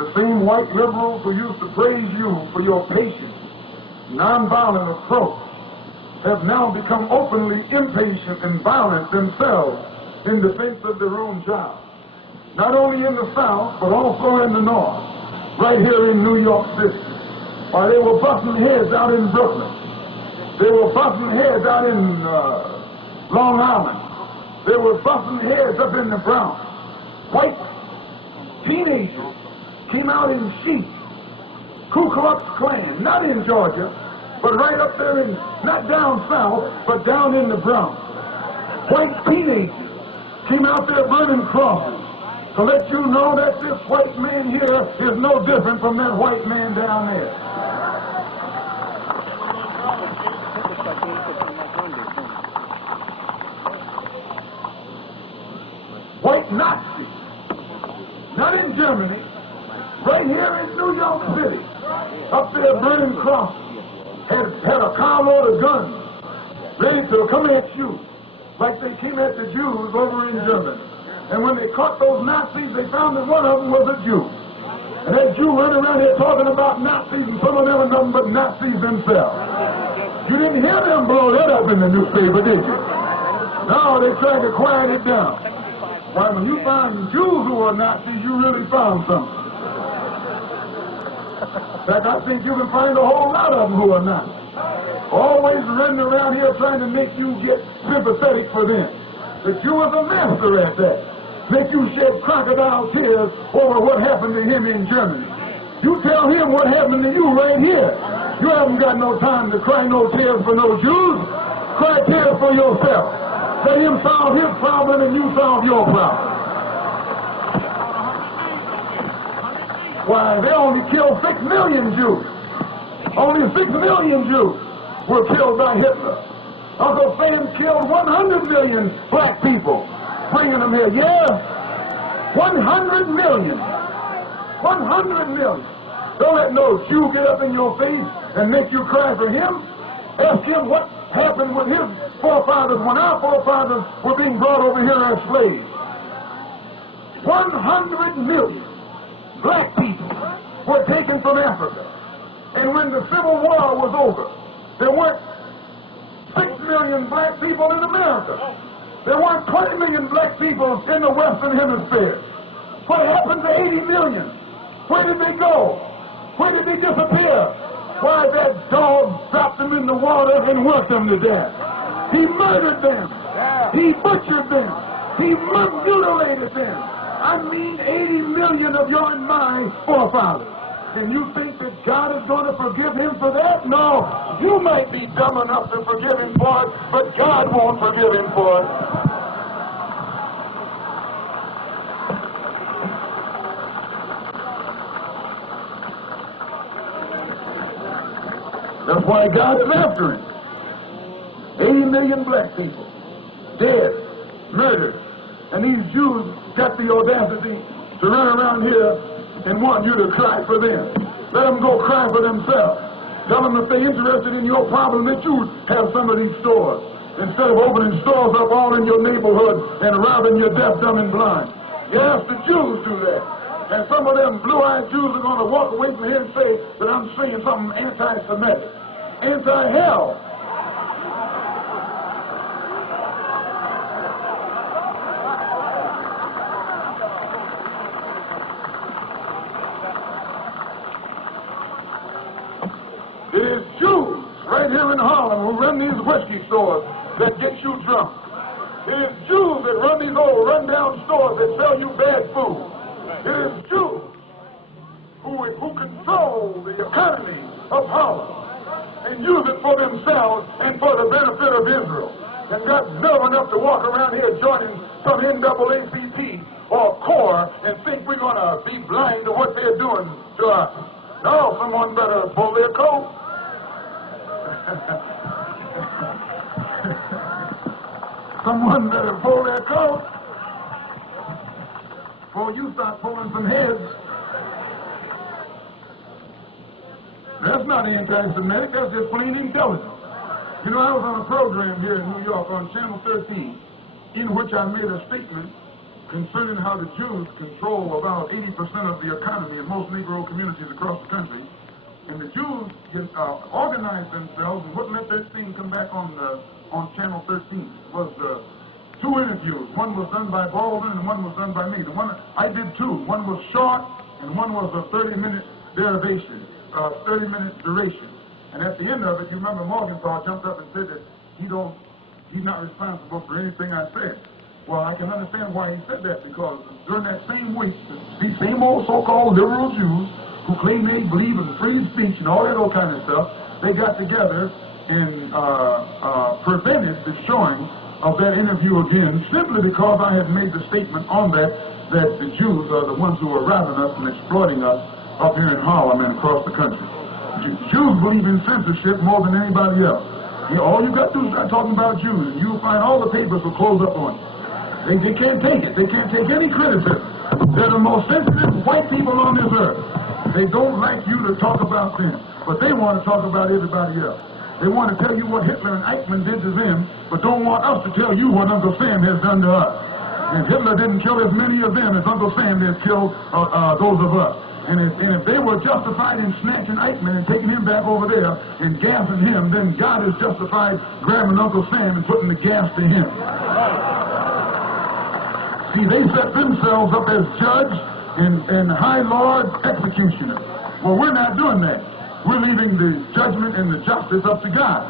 The same white liberals who used to praise you for your patient, nonviolent approach have now become openly impatient and violent themselves in defense of their own job. Not only in the South, but also in the North, right here in New York City. Why, they were busting heads out in Brooklyn. They were busting heads out in Long Island. They were busting heads up in the Bronx. White teenagers came out in sheets. Ku Klux Klan, not in Georgia, but right up there in, not down south, but down in the Bronx. White teenagers came out there burning crosses to let you know that this white man here is no different from that white man down there. White Nazis, not in Germany, right here in New York City, up there burning crosses, had a carload of guns ready to come at you like they came at the Jews over in Germany. And when they caught those Nazis, they found that one of them was a Jew. And that Jew running around here talking about Nazis, and some of them are nothing but Nazis themselves. You didn't hear them blow that up in the newspaper, did you? No, they tried to quiet it down. Why, when you find Jews who are Nazis, you really found something. In fact, I think you can find a whole lot of them who are Nazis. Always running around here trying to make you get sympathetic for them. The Jew is a master at that. Make you shed crocodile tears over what happened to him in Germany. You tell him what happened to you right here. You haven't got no time to cry no tears for no Jews. Cry tears for yourself. Let him solve his problem and you solve your problem. Why, they only killed 6 million Jews. Only 6 million Jews were killed by Hitler. Uncle Sam killed 100 million black people, bringing them here. Yeah, 100 million. 100 million. Don't let no Jew get up in your face and make you cry for him. Ask him what happened with his forefathers when our forefathers were being brought over here as slaves. 100 million black people were taken from Africa. And when the Civil War was over, there weren't 6 million black people in America. There weren't 20 million black people in the Western Hemisphere. What happened to 80 million? Where did they go? Where did they disappear? Why, that dog dropped them in the water and worked them to death. He murdered them. He butchered them. He mutilated them. I mean 80 million of your and my forefathers. And you think that God is going to forgive him for that? No. You might be dumb enough to forgive him for it, but God won't forgive him for it. That's why God is after him. 80 million black people dead, murdered. And these Jews got the audacity to run around here and want you to cry for them. Let them go cry for themselves. Tell them if they're interested in your problem that you have some of these stores. Instead of opening stores up all in your neighborhood and robbing your deaf, dumb, and blind. Yes, the Jews do that. And some of them blue-eyed Jews are going to walk away from here and say that I'm saying something anti-Semitic. Anti-hell. It is Jews right here in Harlem who run these whiskey stores that get you drunk. It is Jews that run these old run-down stores that sell you bad food. It is Jews who control the economy of Harlem and use it for themselves and for the benefit of Israel. And got nerve enough to walk around here joining some NAACP or CORE and think we're going to be blind to what they're doing to us. No, someone better pull their coat. Someone better pull their coat before you start pulling some heads. That's not anti-Semitic, that's just plain intelligence. You know, I was on a program here in New York on Channel 13 in which I made a statement concerning how the Jews control about 80% of the economy in most Negro communities across the country. And the Jews organized themselves and wouldn't let their thing come back on Channel 13. It was two interviews. One was done by Baldwin and one was done by me. The one I did two. One was short and one was a 30-minute derivation, 30-minute duration. And at the end of it, you remember Morgenthau jumped up and said that he's not responsible for anything I said. Well, I can understand why he said that, because during that same week, these same old so-called liberal Jews who claim they believe in free speech and all that old kind of stuff, they got together and prevented the showing of that interview again, simply because I had made the statement on that the Jews are the ones who are robbing us and exploiting us up here in Harlem and across the country. Jews believe in censorship more than anybody else. All you got to do is start talking about Jews, and you'll find all the papers will close up on you. They can't take it. They can't take any criticism. They're the most sensitive white people on this earth. They don't like you to talk about them, but they want to talk about everybody else. They want to tell you what Hitler and Eichmann did to them, but don't want us to tell you what Uncle Sam has done to us. And Hitler didn't kill as many of them as Uncle Sam has killed those of us. And if they were justified in snatching Eichmann and taking him back over there and gassing him, then God is justified grabbing Uncle Sam and putting the gas to him. See, they set themselves up as judge and high lord executioner. Well, we're not doing that. We're leaving the judgment and the justice up to God.